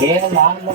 હે લાલો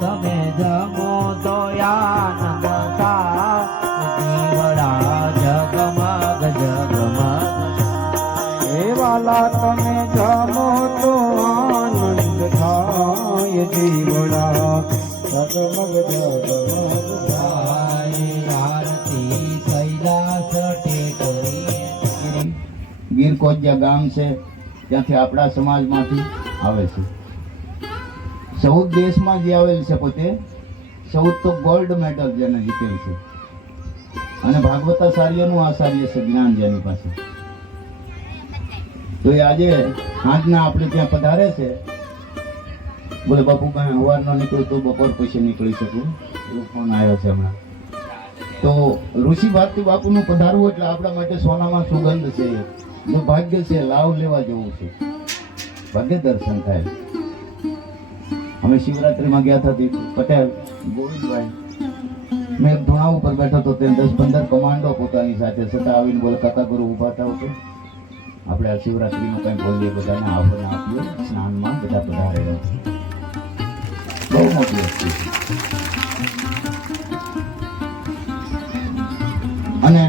તમે જમો તો જીવડા જગમગ જગમગ એ વાલા તમે જમો તો આનંદ થાય, જીવડા જગમગ જગમગ ગીર કોજિયા ગામ છે, ત્યાંથી આપણા સમાજમાંથી આવે છે. સૌદ દેશમાં જે આવેલ છે પોતે, ચૌદ તો ગોલ્ડ મેડલ જેને જીતેલ છે. અને ભાગવતાચાર્યનું આચાર્ય છે જ્ઞાન જેની પાસે. તો એ આજે આજના આપણે ત્યાં પધારે છે. બોલે, બાપુ, કાંઈ ન નીકળું તો બપોર પછી નીકળી શકું? એવું ફોન આવ્યો છે હમણાં. તો ઋષિ ભારતી બાપુનું પધારવું એટલે આપણા માટે સોનામાં સુગંધ છે જો ભાગ્ય છે, લાવ લેવા જેવું છે. ભાગ્ય દર્શન થાય. અમે શિવરાત્રીમાં ગયા હતા પટેલ, ગોવિંદભાઈ. મેં એક ઉપર બેઠો હતો તે દસ પંદર કમાન્ડો પોતાની સાથે છતાં આવીને બોલે કાકા ગુરુ ઊભા થાવ તો આપણે આ શિવરાત્રીનું કંઈ બોલીએ, બધાને આહ્વાન આપીએ સ્નાનમાં બધા પધારેલા છે. બહુ મોટી વસ્તુ છે. અને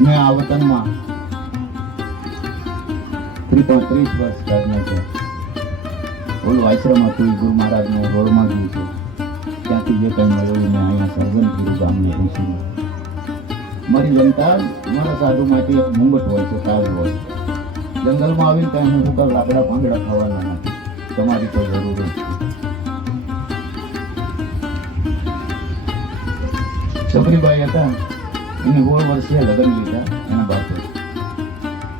મેં આ વતનમાં ત્રીસ વર્ષ કાઢના છે. ઓલું આશ્રમ હતું ગુરુ રોડ રોડમાં ગયું છે. ત્યાંથી જે કંઈ મળ્યું મેં અહીંયા સર્જન કર્યું ગામને ઋષિનું મારી જનતા મારા સાધુ માટે એક મુંબટ હોય છે, તાજ હોય જંગલમાં આવીને ત્યાં હું ભૂકા લાકડા પાંદડા ખાવાના નથી. તમારી કોઈ જરૂર નથી. છે સબરીબાઈ હતા. એને ગોળ વર્ષે લગ્ન લીધા એના બાપે.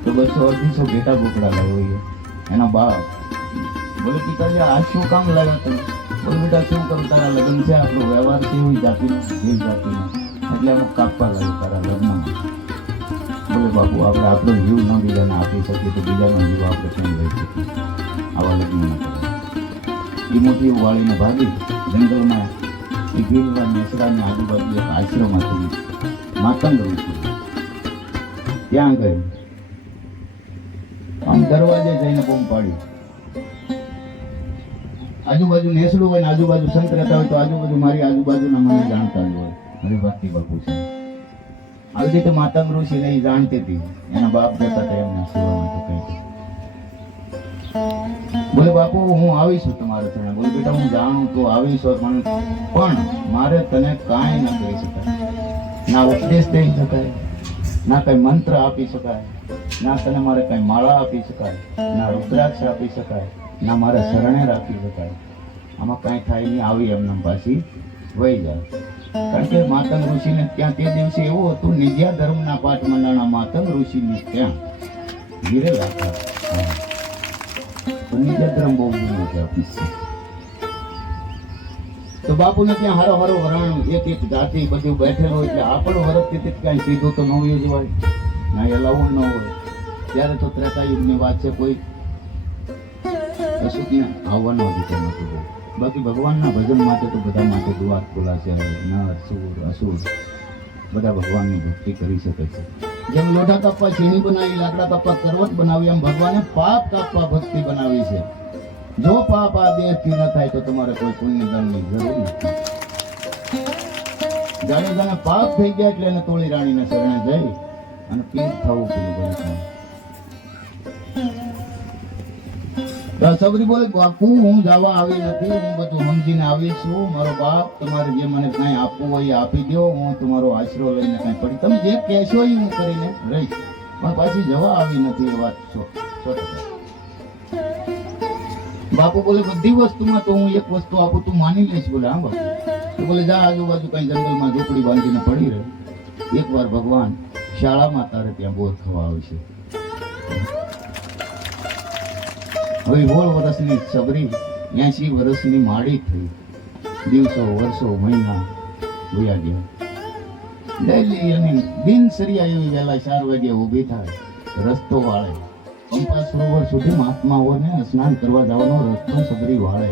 તો બસો અઢીસો ઘેટા બોકડા લાવ્યો એના બાપ બોલે પિતાજી આ શું કામ લાવ્યા તમે બોલે બેટા, શું કામ? તારા લગ્ન છે, આપણો વ્યવહાર છે, એવી જાતિનો એ જાતિનો એટલે અમુક કાપવા લાગ્યું તારા લગ્નમાં. બોલે બાપુ, આપણે આપણો જીવ ન બીજાને આપી શકીએ તો બીજાનો જીવ આપણે કેમ લઈ શકીએ? આવા લગ્ન ન કરે. એ મોટી વાળીને ભાગી જંગલમાં એ ગીરવા નેસરાની આજુબાજુ એક આશ્રમ હતું માતંગ ઋષિ ત્યાં ગઈ આમ દરવાજે જઈને બૂમ પાડી આજુબાજુ નેસડું હોય ને આજુબાજુ સંત રહેતા હોય તો આજુબાજુ મારી આજુબાજુના મને જાણતા જ હોય. હરિભક્તિ બાપુ છે આવી રીતે માતંગ ઋષિ ને જાણતી હતી. એના બાપ જતા હતા એમના સેવા માટે કઈ બોલે, બાપુ, હું આવીશું તમારે ત્યાં. બોલે, બેટા, હું જાણું તો આવીશ પણ પણ મારે તને કાંઈ ન કહી શકાય. ના ઉપદેશ દઈ શકાય, ના કઈ મંત્ર આપી શકાય, ના તને મારે કઈ માળા આપી શકાય, ના રુદ્રાક્ષ આપી શકાય ના, મારે શરણે રાખી શકાય આમાં કાંઈ થાય નહીં, આવી એમને પાછી વહી જાય. કારણ કે માતંગ ઋષિને ત્યાં તે દિવસે એવું હતું, નિજ્યા ધર્મના પાઠ મંડાણા માતંગ ઋષિની ત્યાં હતા તો નિજ્યા ધર્મ બહુ જૂનો છે. તો બાપુને ત્યાં હારો હારો વરાણું, એક એક જાતિ બધું બેઠેલો એટલે આપણો વરસથી તે કાંઈ સીધું તો ન યોજવાય. ના એલાવું ન હોય. ત્યારે તો ત્રેતા યુગની વાત છે, કોઈ કશું ત્યાં? આવવાનો અધિકાર નથી બાકી ભગવાનના ભજન માટે તો બધા માટે દુઆ ખોલા છે નર સુર, અસુર, બધા ભગવાનની ભક્તિ કરી શકે છે. જેમ લોઢા કાપવા, છીણી બનાવી, લાકડા કાપવા, કરવટ બનાવી, એમ ભગવાને પાપ કાપવા ભક્તિ બનાવી છે. જો પાપ આ દેહથી ન થાય તો તમારે કોઈ પુણ્યદાનની જરૂર નથી. જાડેજાને પાપ થઈ ગયા એટલે એને તોળી રાણીને શરણે જઈ અને પીર થવું પેલું સબરી બોલે બાપુ, હું જવા આવી નથી. હું બધું સમજીને આવી છું. મારો બાપ તમારે જે મને કઈ આપવું હોય આપી દો હું તમારો આશરો લઈને કઈ પડી તમે જે કહેશો એ હું કરીને રહીશ. પણ પાછી જવા આવી નથી એ વાત સો બાપુ બોલે, બધી વસ્તુમાં તો હું એક વસ્તુ આપું, તું માની લઈશ બોલે, હા, બાપુ. બોલે, જા, આજુબાજુ કઈ જંગલમાં ઝોપડી બાંધીને પડી રહે. એકવાર ભગવાન શાળામાં તારે ત્યાં બોર થવા આવશે. હવે સોળ વર્ષની સબરી એસી વર્ષની માળી થઈ. દિવસો, વર્ષો, મહિના વયા ગયા. ડેલી એની દિનચર્યા એવી વહેલા ચાર વાગે ઊભી થાય, રસ્તો વાળે. પંપા સરોવર સુધી મહાત્માઓને સ્નાન કરવા જવાનો રસ્તો સબરી વાળે.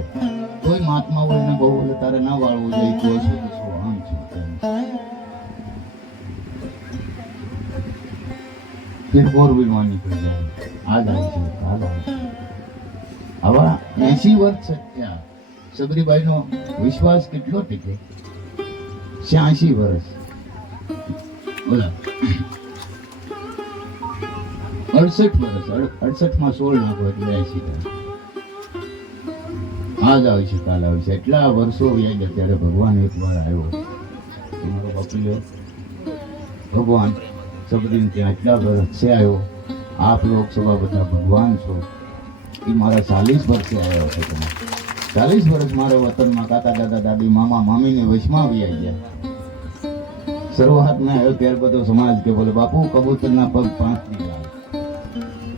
કોઈ મહાત્માઓને બહુ એટલે તારે ના વાળવું જોઈએ, તો શું શું આમ છે ફોર વ્હીલમાં નીકળી જાય. આ જાય છે, આ જાય છે. આવા એસી વર્ષ થયા સબરીબાઈનો વિશ્વાસ કેટલો ટીકે? છ્યાસી વર્ષ. બોલા. અડસઠ વર્ષ. અડસઠમાં સોળ નાખો એટલે એસી આજ આવે છે કાલ આવે છે. એટલા વર્ષો વ્યાજ અત્યારે ત્યારે ભગવાન એક વાર આવ્યો. તમારો બાપુલ્યો ભગવાન સબરીને ત્યાં એટલા વર્ષે આવ્યો. આપ લોકસભા બધા ભગવાન છો. મારા ચાલીસ વર્ષે આવ્યો છે તમે. ચાલીસ વર્ષ મારા વતનમાં કાકા, દાદા, દાદી, મામા, મામીને વશમાં આવી ગયા. શરૂઆતમાં આવ્યો ત્યાર બધો સમાજ કે બોલે, બાપુ, કબૂતરના પગ પાંચ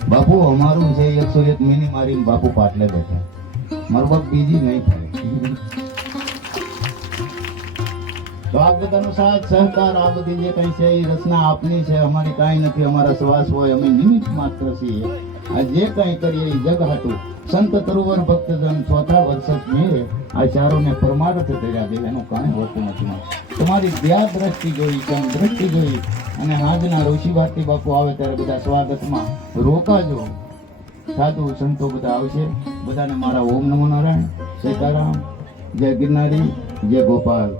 બાપુ, અમારું છે એકસો એક મિની મારીને બાપુ પાટલે બેઠા. મારું બાપ બીજી નહીં થાય તો આ બધાનો સાથ, સહકાર આ બધી જે કઈ છે એ રચના આપની છે. અમારી કાંઈ નથી, અમારા શ્વાસ હોય. અમે નિમિત્ત માત્ર છીએ. આ જે કઈ કરીએ એ જગ હતું. સંત તરુવર ભક્તજન ચોથા વર્ષ મેળે આ ચારોને પરમાર્થ કર્યા છે. એનું કાંઈ હોતું નથી. તમારી દયા દ્રષ્ટિ જોઈ કેમ દ્રષ્ટિ જોઈ અને આજના ઋષિ ભારતી બાપુ આવે ત્યારે બધા સ્વાગતમાં રોકાજો. સાધુ સંતો બધા આવશે. બધાને મારા ઓમ નમો નારાયણ. સીતારામ. જય ગિરનારી. જય ગોપાલ.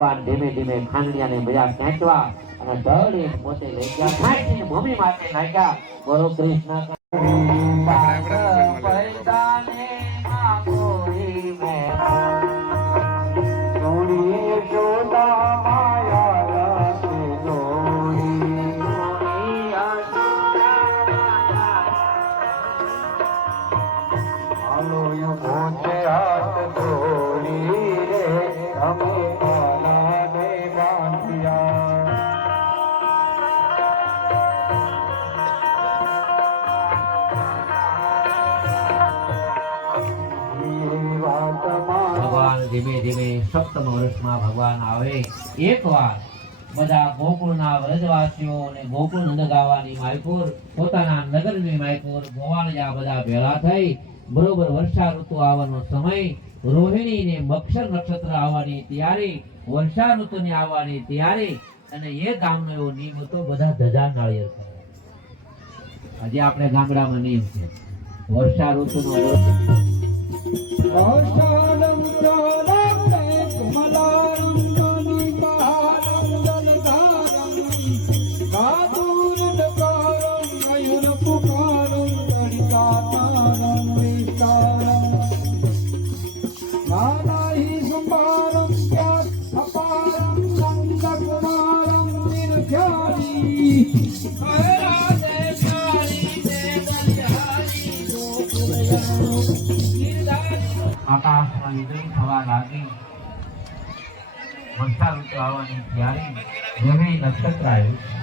ધીમે ધીમે ખાંડલિયાને બધા ખેંચવા અને દળી પોતે લઈ ગયા ભૂમિ માટે નાખ્યા. ગુરુ કૃષ્ણ. ધીમે ધીમે સપ્તમ વર્ષમાં ભગવાન આવે. એકવાર બધા ગોકુળના વ્રજવાસીઓ અને ગોકુળ નંદગાવાની માયપુર પોતાના નગરની માયપુર ગોવાળિયા બધા ભેળા થઈ. બરોબર વર્ષા ઋતુ આવવાનો સમય. રોહિણી ને મક્ષર નક્ષત્ર આવવાની તૈયારી વર્ષા ઋતુની આવવાની તૈયારી, અને એ ગામનો એવો નિયમ હતો, બધા ધજા નાળિયેર ખાવા. આજે આપણે ગામડામાં નિયમ છે. વર્ષા ઋતુનો આકાશમાં વીજળી થવા લાગી. વર્ષા ઋતુ આવવાની ત્યારે. રોહિણી નક્ષત્ર આવ્યું